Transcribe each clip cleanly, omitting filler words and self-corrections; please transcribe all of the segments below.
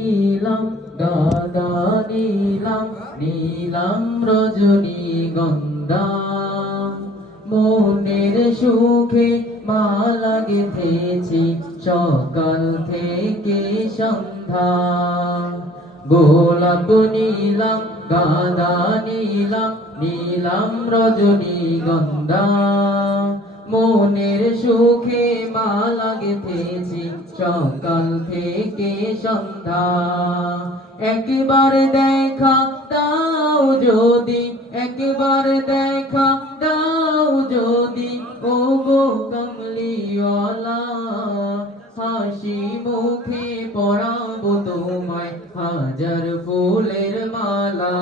নীলাম গাদা নীলাম নীলাম রজনীগন্ধা মনের সুখে মালা গেঁথেছি সকাল থেকে সন্ধ্যা গোলাপ নীলাম গাদা নীলাম নীলাম রজনীগন্ধা মনের সুখে মালা গেঁথেছি সকাল থেকে সন্ধ্যা একবার দেখা দাও যদি একবার দেখা দাও যদি ও গো কমলিওয়ালা হাসি মুখে পরাবো তোমায় হাজার ফুলের মালা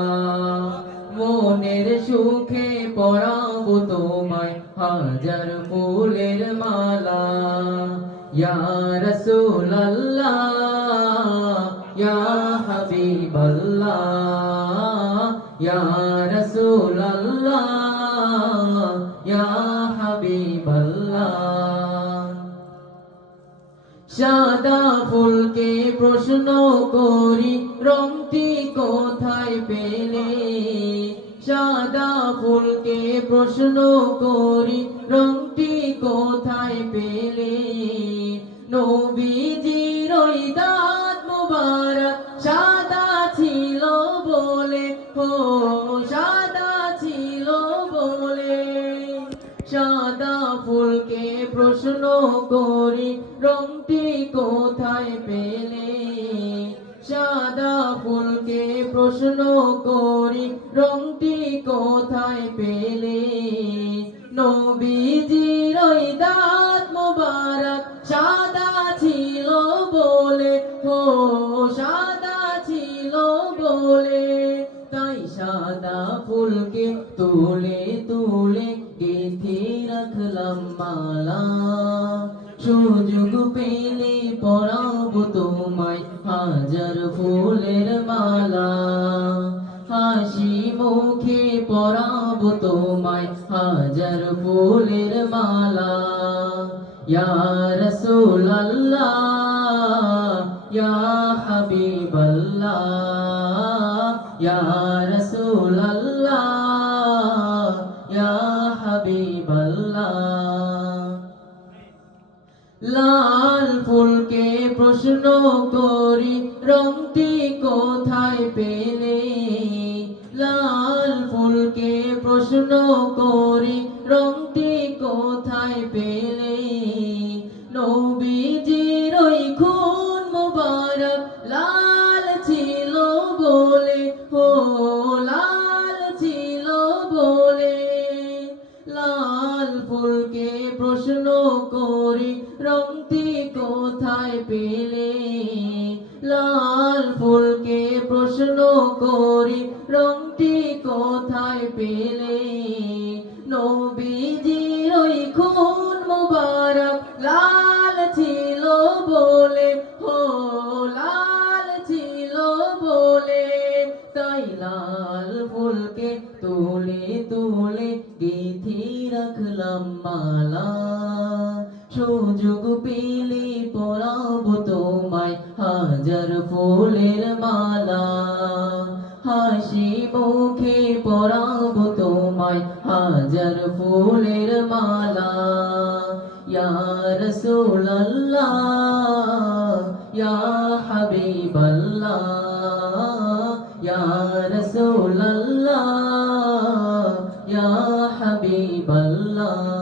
মনের সুখে পরাবো তোমায় হাজার ফুলের মালা ইয়া রাসূলুল্লাহ ইয়া হাবিবাল্লাহ ইয়া রাসূলুল্লাহ ইয়া হাবিবাল্লাহ সাদা ফুলকে প্রশ্ন করি রংটি কোথায় পেলে সাদা ফুলকে প্রশ্ন করি রংটি কোথায় পেলে নবীজির ওই দাঁত মোবারক সাদা ছিল বলে ও সাদা ছিল বলে সাদা ফুলকে প্রশ্ন করি রংটি কোথায় পেলে সাদা ফুলকে প্রশ্ন করি রংটি কোথায় পেলে নবীজির ওই দাঁত মোবারক সাদা ছিল বলে ও সাদা ছিল বলে তাই সাদা ফুলকে তুলে তুলে গেঁথে রাখলাম মালা সুযোগ পেলে পরাবো তোমায় হাজার ফুলের মালা হাসি মুখে পরাবো তোমায় হাজার ফুলের মালা ইয়া রাসূলুল্লাহ ইয়া হাবিবাল্লাহ ইয়া রাসূলুল্লাহ ইয়া হাবিবাল্লাহ লাল ফুলকে প্রশ্ন করি রংটি কোথায় পেলে লাল ফুলকে প্রশ্ন করি রংটি কোথায় পেলে নবীজির ওই খুন মোবারক লাল ছিল বলে ও লাল ছিল বলে লাল ফুলকে প্রশ্ন করি রংটি কোথায় পেলে লাল ফুলকে প্রশ্ন করি রংটি কোথায় পেলে নবীজির ওই খুন মোবারক লাল ছিল বলে ও লাল ছিল বলে তাই লাল ফুলকে তুলে তুলে গেঁথে রাখলাম মালা সুযোগ পেলে পরাবো তোমায় হাজার ফুলের মালা হাসি মুখে পরাবো তোমায় হাজার ফুলের মালা ইয়া রাসূলুল্লাহ ইয়া হাবিবাল্লাহ ইয়া রাসূলুল্লাহ ইয়া হাবিবাল্লাহ